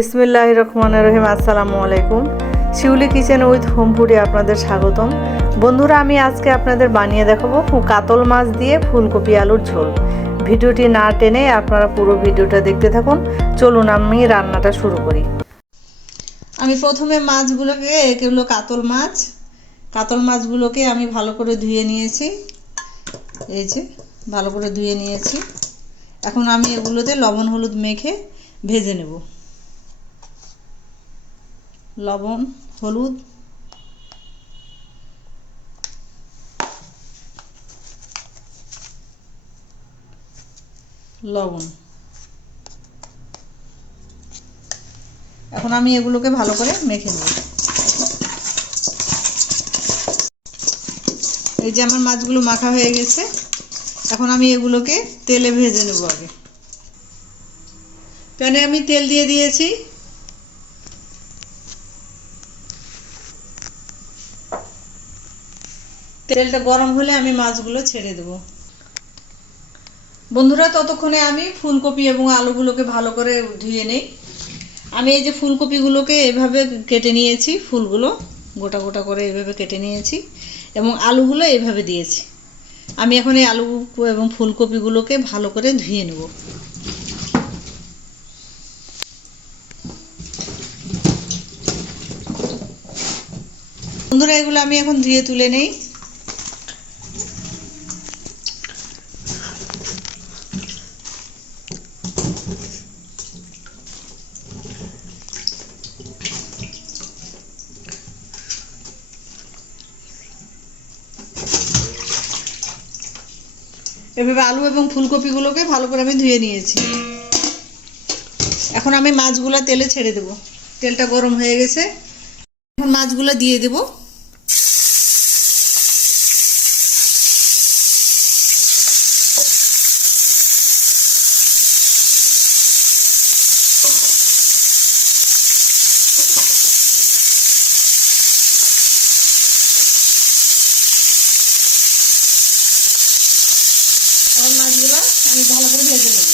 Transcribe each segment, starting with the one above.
বিসমিল্লাহির রহমানির রহিম। আসসালামু আলাইকুম। শিউলি কিচেন উইথ হোম ফুডে আপনাদের স্বাগতম। বন্ধুরা, আমি আজকে আপনাদের বানিয়ে দেখাবো কাতল মাছ দিয়ে ফুলকপি আলুর ঝোল। ভিডিওটি না টেনে আপনারা পুরো ভিডিওটা দেখতে থাকুন। চলুন আমি রান্নাটা শুরু করি। আমি প্রথমে মাছগুলোকে, এগুলো কাতল মাছগুলোকে আমি ভালো করে ধুয়ে নিয়েছি। এই যে ভালো করে ধুয়ে নিয়েছি। এখন আমি এগুলোতে লবণ হলুদ মেখে ভেজে নেব। লবণ হলুদ, লবণ। এখন আমি এগুলোকে ভালো করে মেখে নেব। এই যে আমার মাছগুলো মাখা হয়ে গেছে। এখন আমি এগুলোকে তেলে ভেজে নেব। আগে প্যানে আমি তেল দিয়ে দিয়েছি। তেলটা গরম হলে আমি মাছগুলো ছেড়ে দেব। বন্ধুরা, ততক্ষণে আমি ফুলকপি এবং আলুগুলোকে ভালো করে ধুয়ে নেই। আমি এই যে ফুলকপিগুলোকে এভাবে কেটে নিয়েছি, ফুলগুলো গোটা গোটা করে এভাবে কেটে নিয়েছি এবং আলুগুলো এভাবে দিয়েছি। আমি এখন এই আলু এবং ফুলকপিগুলোকে ভালো করে ধুয়ে নেব। বন্ধুরা, এগুলো আমি এখন ধুয়ে তুলে নেই। এভাবে আলু এবং ফুলকপিগুলোকে ভালো করে আমি ধুয়ে নিয়েছি। এখন আমি মাছগুলো তেলে ছেড়ে দেব। তেলটা গরম হয়ে গেছে। এখন মাছগুলো দিয়ে দেব। এখন মাছগুলো আমি ভালো করে ভেজে নেব।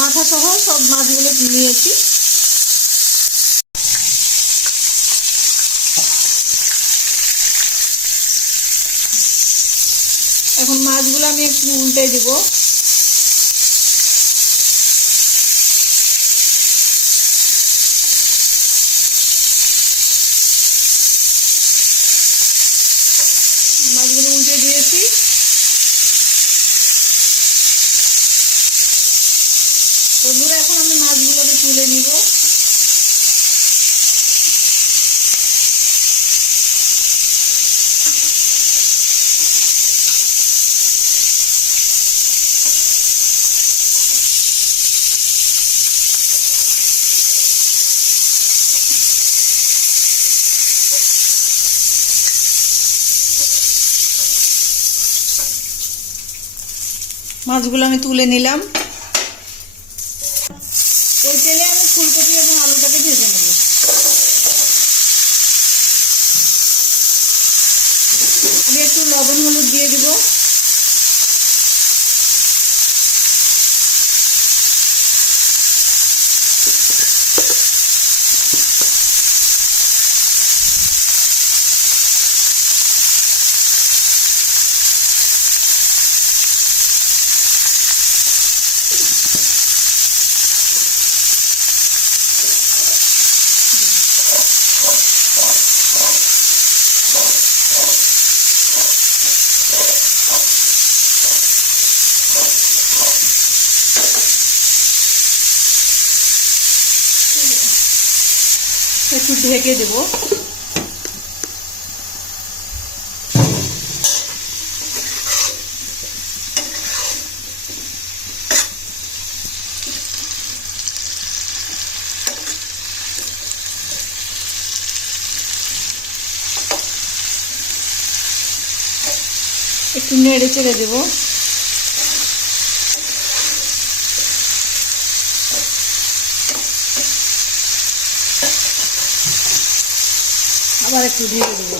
মাথা সহ সব মাছগুলো নিয়েছি। এখন মাছগুলো আমি একটু উল্টে দেব। মাছগুলো উল্টে দিয়েছি। বন্ধুরা, এখন আমি মাছগুলোকে তুলে নিব। মাছগুলো আমি তুলে নিলাম। ওই তেলে আমি ফুলকপি এবং আলুটাকে ভেজে নেব। আমি একটু লবণ হলুদ দিয়ে দিব। একটু ঢেকে দেব। একটু নেড়ে চেড়ে দেব। আবার একটু ঢেকে দেব।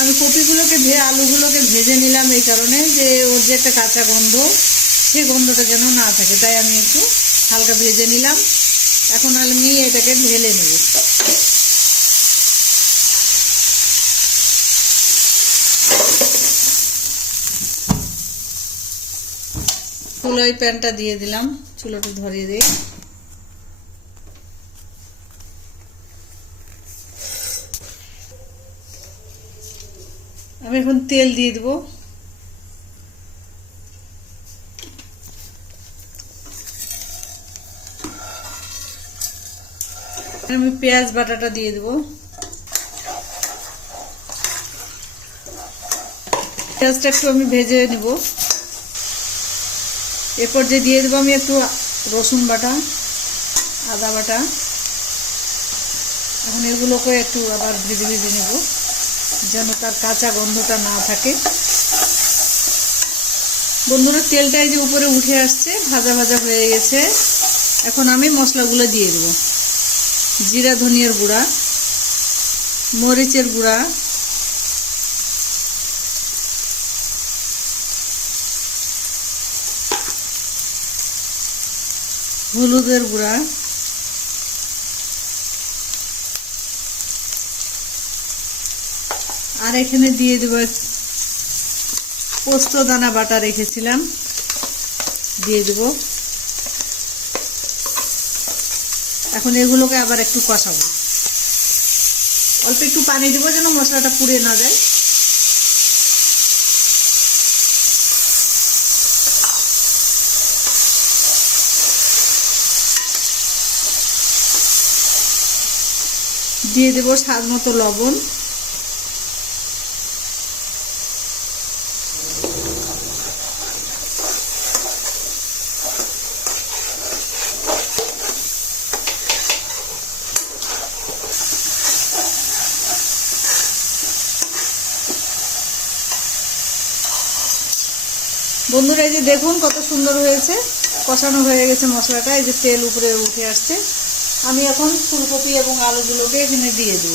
আমি কপিগুলোকে আলুগুলোকে ভেজে নিলাম এই কারণে যে ওর যে একটা কাঁচা গন্ধ, সেই গন্ধটা যেন না থাকে, তাই আমি একটু হালকা ভেজে নিলাম। এখন আমি এটাকে ঢেলে নেব। চুলোয় প্যানটা দিয়ে দিলাম, চুলোটা ধরিয়ে দিই। আমি এখন তেল দিয়ে দেব। আমি পেঁয়াজ বাটাটা দিয়ে দেব। পেঁয়াজটা একটু আমি ভেজে নেব। এরপর যে দিয়ে দেবো আমি একটু রসুন বাটা, আদা বাটা। এখন এগুলোকে একটু আবার ভেজে ভেজে নেব যেন তার কাঁচা গন্ধটা না থাকে। বন্ধুরা, তেলটা এই যে উপরে উঠে আসছে, ভাজা ভাজা হয়ে গেছে। এখন আমি মশলাগুলো দিয়ে দেব। জিরা ধনিয়ার গুঁড়া, মরিচের গুঁড়া, হলুদের গুঁড়া, আর এখানে দিয়ে দেব পোস্ত দানা বাটা রেখেছিলাম, দিয়ে দেব। এখন এগুলোকে আবার একটু কষাবো। অল্প একটু পানি দেবো যেন মশলাটা পুড়ে না যায়। দিয়ে দেব স্বাদ মতো লবণ। বন্ধুরা, এই যে দেখুন কত সুন্দর হয়েছে, কষানো হয়ে গেছে মশলাটা। এই যে তেল উপরে উঠে আসছে। আমি এখন ফুলকপি এবং আলুগুলোকে এখানে দিয়ে দেব।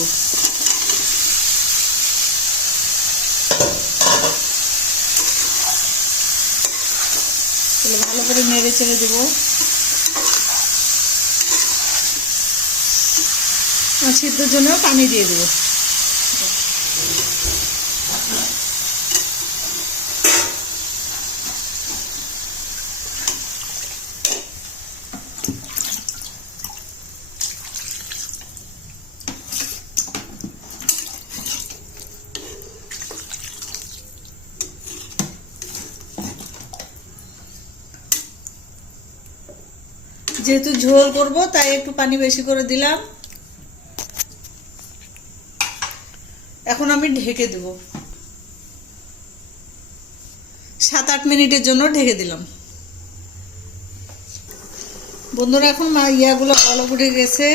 ভালো করে নেড়ে চেড়ে দেব। সিদ্ধর জন্য পানি দিয়ে দেব। যেহেতু ঝোল করব তাই একটু পানি বেশি করে দিলাম। এখন আমি ঢেকে দেব। 7-8 মিনিটের জন্য ঢেকে দিলাম। বন্ধুরা, এখন ইয়াগুলো বলক উঠে গেছে।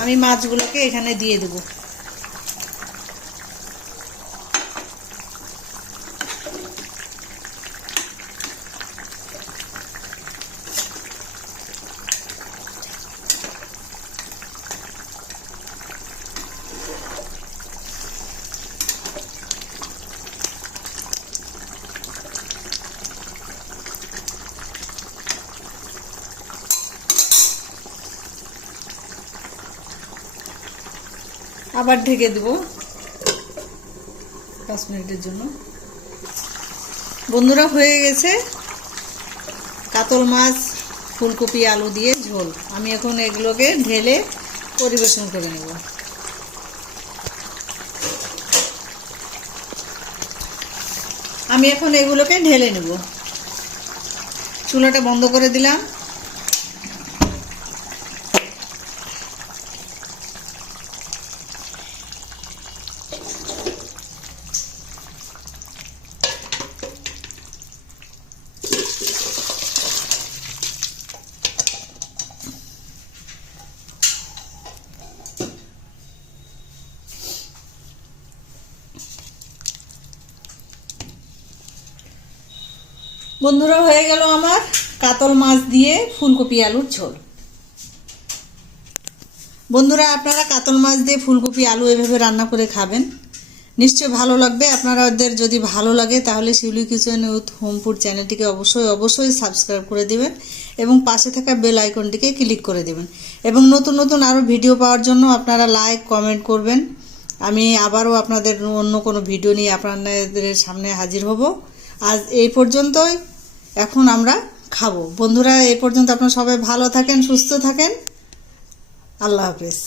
আমি মাছগুলোকে এখানে দিয়ে দেব। আবার ঢেকে দেব 5 মিনিটের জন্য। বন্ধুরা, হয়ে গেছে কাতল মাছ ফুলকপি আলু দিয়ে ঝোল। আমি এখন এগুলোকে ঢেলে পরিবেশন করে নেব। আমি এখন এগুলোকে ঢেলে নেব। চুলাটা বন্ধ করে দিলাম। বন্ধুরা, হয়ে গেল আমার কাতল মাছ দিয়ে ফুলকপি আলুর ঝোল। বন্ধুরা, আপনারা কাতল মাছ দিয়ে ফুলকপি আলু এভাবে রান্না করে খাবেন, নিশ্চয়ই ভালো লাগবে। আপনাদের যদি ভালো লাগে তাহলে শিউলি কিচেন উইথ হোম ফুড চ্যানেলটিকে অবশ্যই সাবস্ক্রাইব করে দিবেন এবং পাশে থাকা বেল আইকনটিকে ক্লিক করে দিবেন এবং নতুন নতুন আরও ভিডিও পাওয়ার জন্য আপনারা লাইক কমেন্ট করবেন। আমি আবারও আপনাদের অন্য কোনো ভিডিও নিয়ে আপনাদের সামনে হাজির হব। আজ এই পর্যন্তই, এখন আমরা খাবো। বন্ধুরা, এই পর্যন্ত আপনারা সবাই ভালো থাকেন, সুস্থ থাকেন। আল্লাহ হাফেজ।